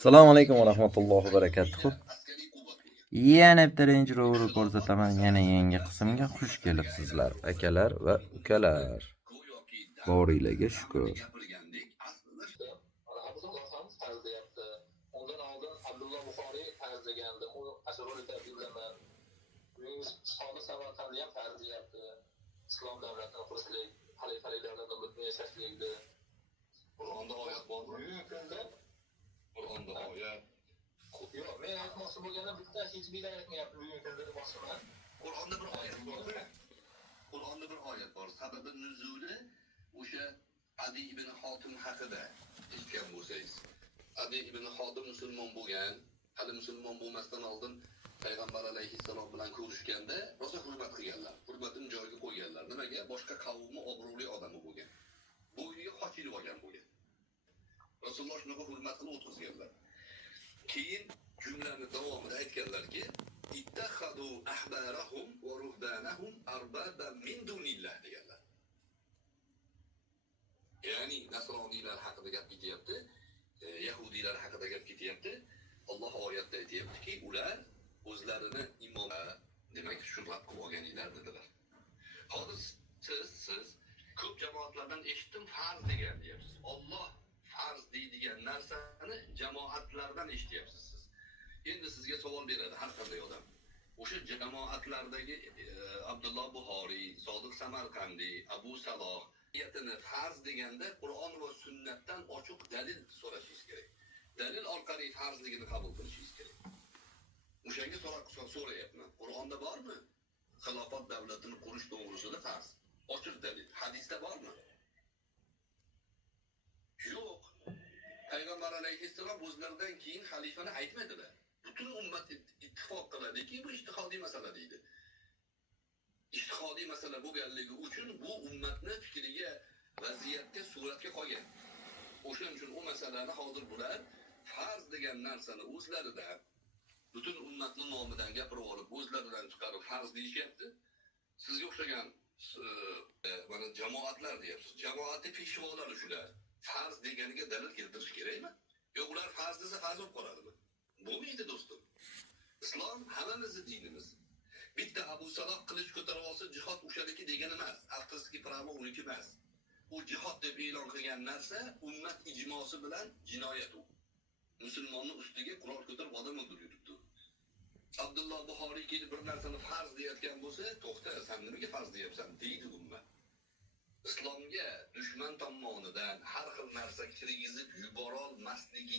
Assalomu alaykum va rahmatullohi va barakatuh. Yana bitta Range Rover ko'rsataman. Yana yangi qismga xush kelibsizlar, akalar va ukalar. Boringlarga shukr. Ondan oldin Abdulloh Buxoriy farz degandi. U asrorlikda bilaman. Sodiq Samarqand ham farz deyapti. Islom davlatini qurishlik, xalifaliklardan o'tib yashashlikdi. Qur'onda oyat bormi? Qur'onda oyat. Yo'q, men aytmoqchi bo'lganim bitta hech bir aytmayapti bugungi kunda boshqaman. Qur'onda bir oyat bor. Qur'onda bir oyat bor. Sababi nuzuli o'sha Adi ibn Hotim haqida eshitgan bo'lsangiz. Adi ibn Hotim musulmon bo'lgan, hali musulmon bo'lmasdan oldin payg'ambar alayhissalom bilan ko'rishganda rosa hurmat qilganlar. Hurmatini joyiga qo'yganlar. Nimaga? Boshqa qavmning obro'li odami bo'lgan. Bu uyga qochilib olgan bo'lgan. Rasululloh shunaqa hurmat qilib o'tkazganlar. Keyin jumlani davomida aytganlarki, ittakhadu ahbarahum va ruhbanahum arbaban min dunillah deganlar. Ya'ni nasroniylar haqida gap ketyapti, yahudiylar haqida gap ketyapti. Alloh oyatda aytayaptiki, ular o'zlarini imom, demak, shurab qilib olganlar dedilar. Hozir siz ko'p jamoatlardan eshitdim farz degan deyapsiz. Alloh farz deydigan narsani jamoatlardan eshityapsiz siz. Endi sizga savol beradi har qanday odam. O'sha jamoatlardagi Abdulloh Buxoriy, Sodiq Samarqandiy, Abu Saloh niyatini farz deganda Qur'on va sunnatdan ochiq dalil so'rashingiz kerak. Dalil orqali farzligini qabul qilishingiz kerak. O'shanga so'rayapman. Qur'onda bormi? Xilofat davlatini qurish to'g'risida farz. Ochiq dalil. Hadisda bormi? Yo'q. Payg'ambar alayhissalom o'zlaridan keyin xalifani aytmadilar. Butun ummat ittifoq qiladiki, bu ijtihodiy masala deydi. Ijtihodiy masala bo'lganligi uchun bu ummatni fikriga, vaziyatga, suratga qo'ygan. O'shaning uchun u masalani hozir bular farz degan narsani o'zlaridan butun ummatning nomidan gapirib olib, o'zlaridan chiqarib farz deyishyapti. Sizga o'xshagan mana jamoatlar deyapsiz. Jamoatning peshvolari shular. Farz deganiga dalil keltirish kerakmi? Yo'q, ular farz desa farz bo'lib qoladimi? Bo'lmaydi do'stim. Islom hammamizning dinimiz. Bitta Abu Saloh qilich ko'tarib olsa jihod o'shaniki degani emas. Avtorskiy pravo uniki emas. U jihod deb e'lon qilgan narsa ummat ijmosi bilan jinoyat u. Musulmonning ustiga qurol ko'tarib odam o'ldirib yuribdi. Abdulloh Buxoriy kelib bir narsani farz deyotgan bo'lsa, to'xta, sen nimaga farz deyapsan deydi ummat. Islomga dushman tomonidan har xil narsa kirgizib yubora olmasligi